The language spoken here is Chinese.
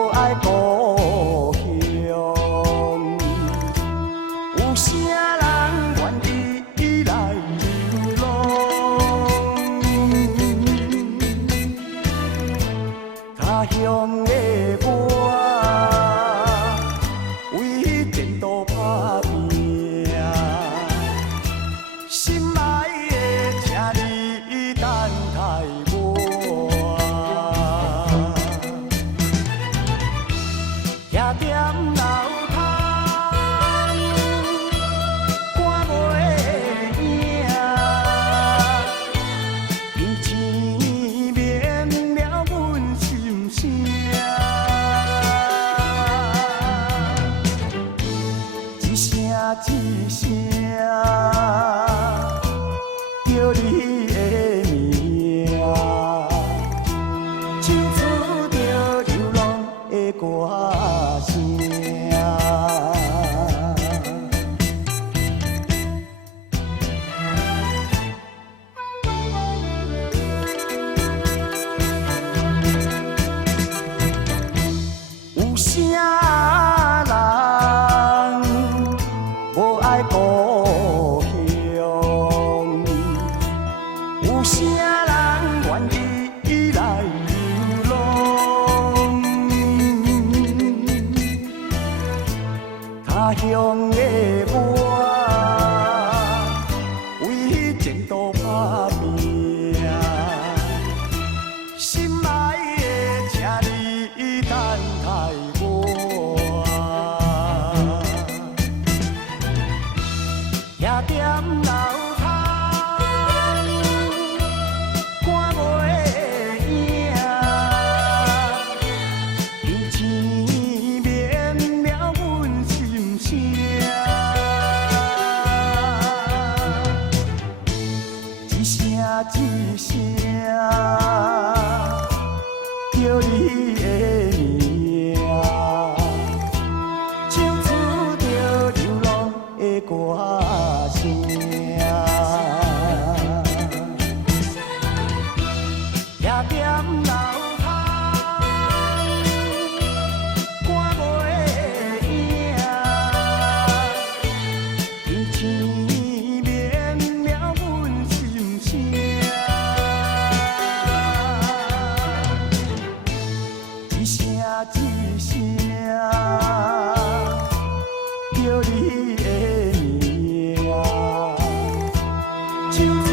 无爱故乡。有啥人愿意来流浪？他乡的我，为前途打拼。心爱的，请你等待我。徛踮楼窗，看月影，天星灭了阮心声。一声一声叫你的名，唱出着流浪的歌声。有啥人无爱故乡？有啥人愿意来流浪？他乡的我，为前途打拼。心爱的，请你等待我。徛踮楼窗，看月影，天星灭了阮心声。一声一声叫你的名，唱出着流浪的歌声。徛踮楼窗，看月影，天星灭了阮心声。一声一声叫你的名，唱出